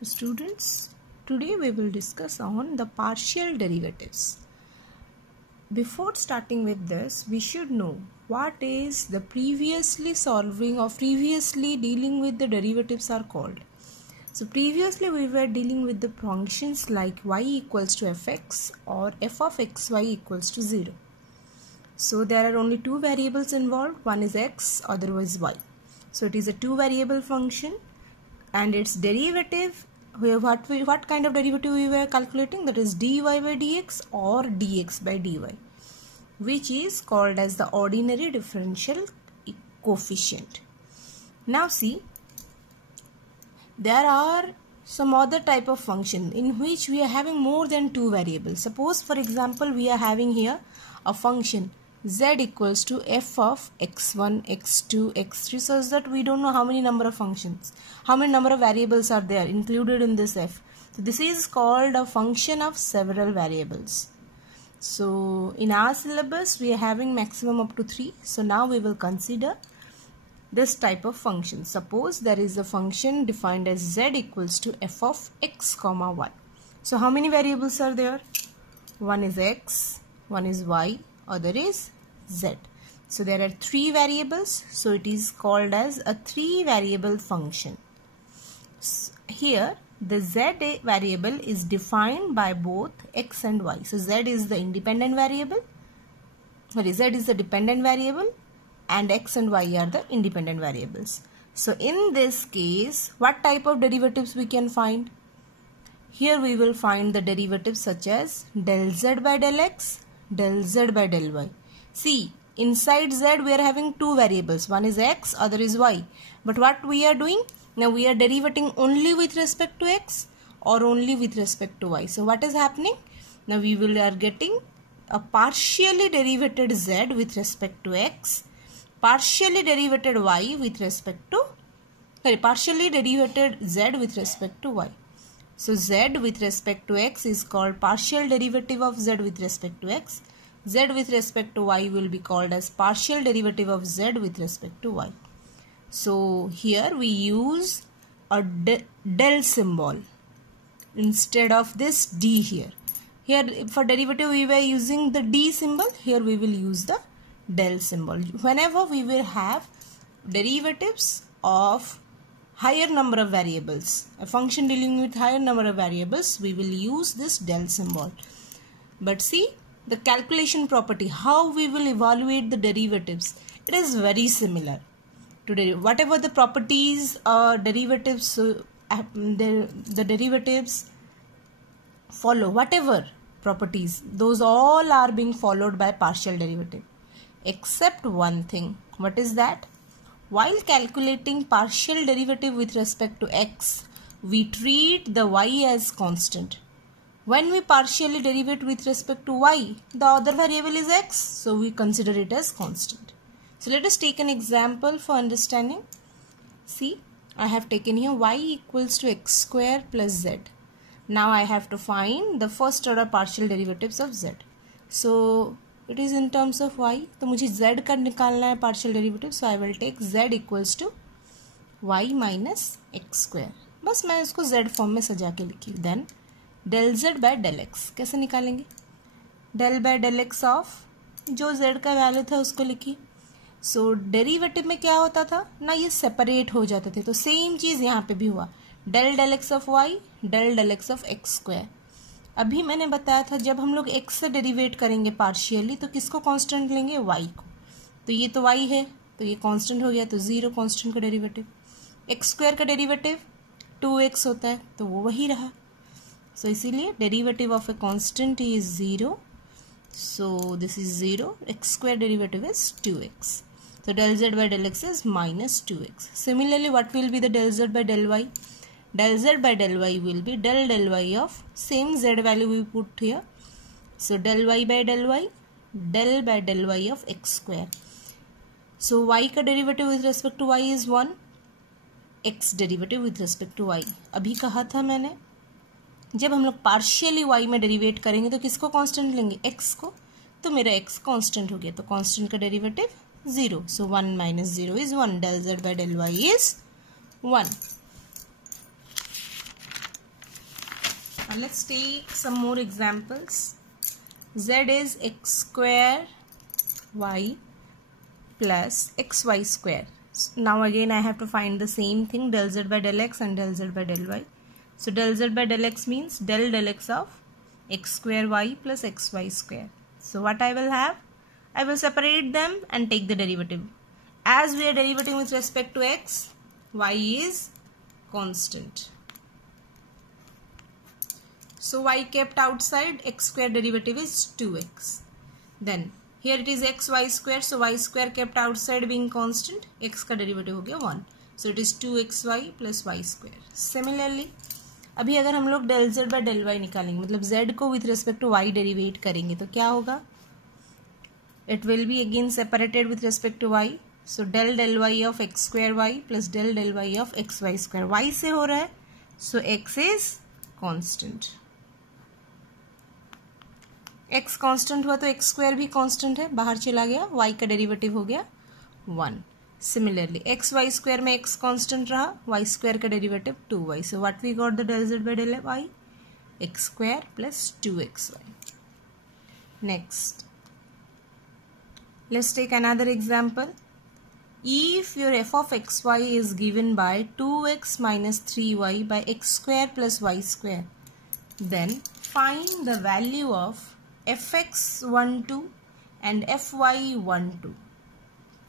So students, today we will discuss on the partial derivatives. Before starting with this, we should know what is the previously solving or previously dealing with the derivatives are called. So previously we were dealing with the functions like y equals to fx or f of xy equals to 0. So there are only two variables involved, one is x, other is y. So it is a two variable function and its derivative, what kind of derivative we were calculating, that is dy by dx or dx by dy, which is called as the ordinary differential coefficient. Now see, there are some other type of function in which we are having more than two variables. Suppose for example we are having here a function z equals to f of x1, x2, x3, so that we don't know how many number of functions, how many number of variables are there included in this f. So this is called a function of several variables. So in our syllabus we are having maximum up to 3. So now we will consider this type of function. Suppose there is a function defined as z equals to f of x comma y. So how many variables are there? One is x, one is y, other is z. So there are three variables. So it is called as a three variable function. Here the z variable is defined by both x and y. So z is the independent variable, z is the dependent variable and x and y are the independent variables. So in this case, what type of derivatives we can find? Here we will find the derivatives such as del z by del x, del z by del y. See, inside z we are having two variables, one is x, other is y. But what we are doing? Now we are derivating only with respect to x or only with respect to y. So what is happening? Now we are getting a partially derivated z with respect to x, partially derivated y with respect to, partially derivated z with respect to y. So z with respect to x is called partial derivative of z with respect to x. Z with respect to y will be called as partial derivative of z with respect to y. So here we use a del symbol instead of this d here. Here for derivative we were using the d symbol, here we will use the del symbol. Whenever we will have derivatives of higher number of variables, a function dealing with higher number of variables, we will use this del symbol. But see, the calculation property, how we will evaluate the derivatives, it is very similar to whatever the properties derivatives the derivatives follow, whatever properties, those all are being followed by partial derivative, except one thing. What is that? While calculating partial derivative with respect to x, we treat the y as constant. When we partially derivate with respect to y, the other variable is x, so we consider it as constant. So let us take an example for understanding. See, I have taken here y equals to x square plus z. Now I have to find the first order partial derivatives of z. So it is in terms of y, तो मुझे z का निकालना है partial derivative, so I will take z equals to y minus x square. बस मैं इसको z form में सजा के लिखी. Then del z by del x कैसे निकालेंगे? del by del x of जो z का वैल्यू था उसको लिखी. सो डेरिवेटिव में क्या होता था ना, ये सेपरेट हो जाते थे. तो सेम चीज यहाँ पे भी हुआ, del del x of y, del del x of x square. अभी मैंने बताया था जब हम लोग x से डेरिवेट करेंगे पार्शियली तो किसको कांस्टेंट लेंगे? y को. तो ये तो y है तो ये कांस्टेंट हो गया, तो 0 कांस्टेंट का डेरिवेटिव. x स्क्वायर का डेरिवेटिव 2x होता है तो वो वही रहा. सो इसीलिए derivative of a constant is 0. So this is 0. x square derivative is 2x. So del z by del x is minus 2x. Similarly, what will be the del z by del y? Del z by del y will be del y of same z value we put here. So del y by del y of x square. So y का derivative with respect to y is 1. x derivative with respect to y. अभी कहा था मैंने जब हम लोग partially y में derivative करेंगे तो किसको कांस्टेंट लेंगे? x को. तो मेरा x कांस्टेंट हो गया, तो कांस्टेंट का derivative 0. So 1 minus 0 is 1. Del z by del y is 1. Let's take some more examples. Z is x square y plus xy square. Now again I have to find the same thing, del z by del x and del z by del y. So del z by del x means del x of x square y plus xy square. So what I will have? I will separate them and take the derivative. As we are derivating with respect to x, y is constant. So y kept outside, x square derivative is 2x. Then here it is xy square, so y square kept outside being constant, x का derivative हो गया 1. So it is 2xy plus y square. Similarly, अभी अगर हम लोग del z by del y निकालेंगे, मतलब z को with respect to y derivate करेंगे तो क्या होगा? It will be again separated with respect to y. So del y of x square y plus del y of xy square. Y से हो रहा है, so x is constant. x constant हुआ तो x स्क्वायर भी constant है, बाहर चला गया, y का डेरिवेटिव हो गया 1. सिमिलरली एक्स वाई स्क्वायर में x कांस्टेंट रहा, y स्क्वायर का derivative 2y. So what we got the del z by del y? x square plus 2xy. Next let's take another example. If your f of xy is given by 2x minus 3y by x square plus y square, then find the value of fx12 and fy12.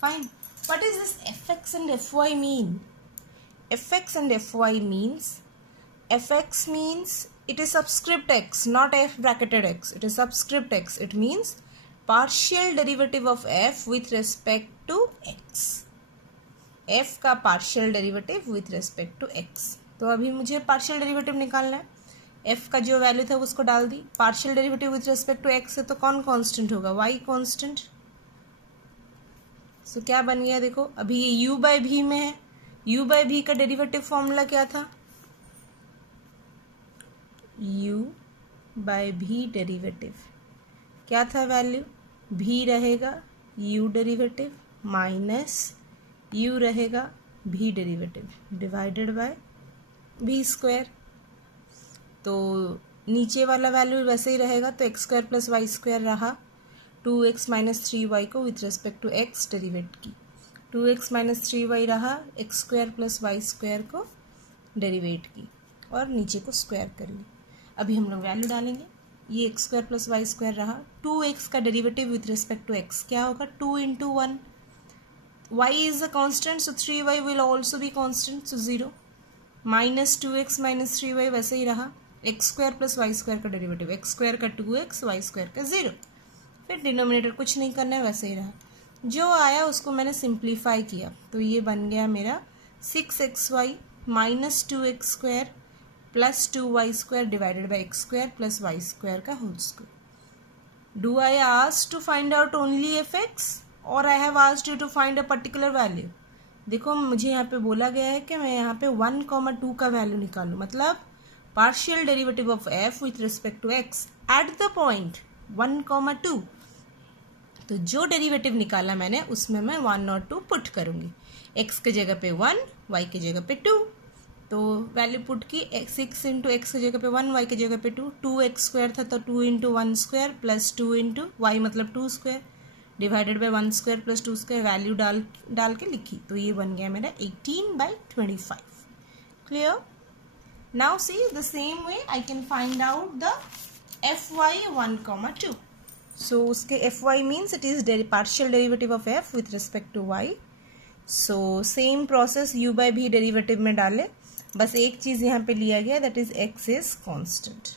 Fine. What is this fx and fy mean? Fx and fy means, fx means it is subscript x, not f bracketed x. It is subscript x. It means partial derivative of f with respect to x. f का partial derivative with respect to x. तो अभी मुझे partial derivative निकालना है. f का जो value था उसको डाल दी. Partial derivative with respect to x है तो कौन कांस्टेंट होगा? y constant. सो क्या बन गया? देखो अभी ये u बाय v में है. u बाय v का डेरिवेटिव फॉर्मूला क्या था? u बाय v डेरिवेटिव क्या था वैल्यू? v रहेगा u डेरिवेटिव माइनस u रहेगा v derivative divided by v square. तो नीचे वाला वैल्यू वैसे ही रहेगा, तो x square plus y square रहा. 2x माइनस 3y को with respect to x derivate की. 2x माइनस 3y रहा, x square plus y square को डेरिवेट की और नीचे को स्क्वायर कर ली. अभी हम लोग वैल्यू डालेंगे. ये x square plus y square रहा. 2x का derivative with respect to x क्या होगा? 2 into 1. y is a constant, so 3y will also be constant, so 0. Minus 2x minus 3y वैसे ही रहा. X square plus y square का derivative, x square का 2x, Y square का 0. फिर denominator कुछ नहीं करना है, वैसे ही रहा. जो आया उसको मैंने सिंप्लीफाई किया, तो ये बन गया मेरा 6xy minus 2x square plus 2y square divided by x square plus y square का whole square. Do I ask to find out only f x और I have asked you to find a particular value? देखो मुझे यहाँ पे बोला गया है कि मैं यहाँ पे 1,2 का वैल्यू निकालूं, मतलब partial derivative of f with respect to x at the point 1,2. तो जो डेरिवेटिव निकाला मैंने उसमें मैं 1 और 2 पुट करूंगी. x के जगह पे 1, y के जगह पे 2. तो वैल्यू पुट की. 6 इंटू एक्स की जगह पे 1, y की जगह पे 2. 2x स्क्वायर था तो 2 into 1 square plus 2 into y मतलब 2 square divided by 1 square plus 2 square. Value डाल के लिखी, तो ये बन गया मेरा 18/25. Clear? Now see the same way I can find out the fy1,2. So उसके fy means it is partial derivative of f with respect to y. So same process u by v derivative में डाले, बस एक चीज यहाँ पे लिया गया, that is x is constant.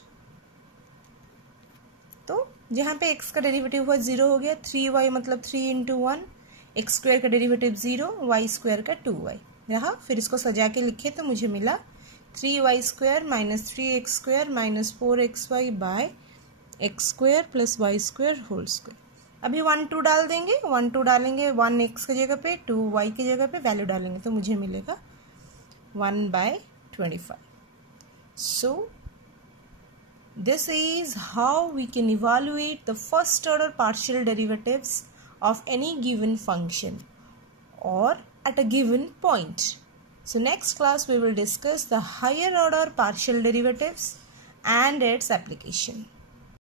तो जहाँ पे x का डेरिवेटिव हुआ 0 हो गया. 3y मतलब 3 इंटू 1, एक्स स्क्वायर का डेरिवेटिव 0, वाई स्क्वायर का 2y रहा. फिर इसको सजा के लिखे तो मुझे मिला 3y square minus 3x square minus 4xy by x square plus y square whole square. अभी 1 2 डाल देंगे. 1 2 डालेंगे, 1 x की जगह पे 2 y की जगह पे वैल्यू डालेंगे तो मुझे मिलेगा 1/25. So this is how we can evaluate the first order partial derivatives of any given function or at a given point. So next class we will discuss the higher order partial derivatives and its application.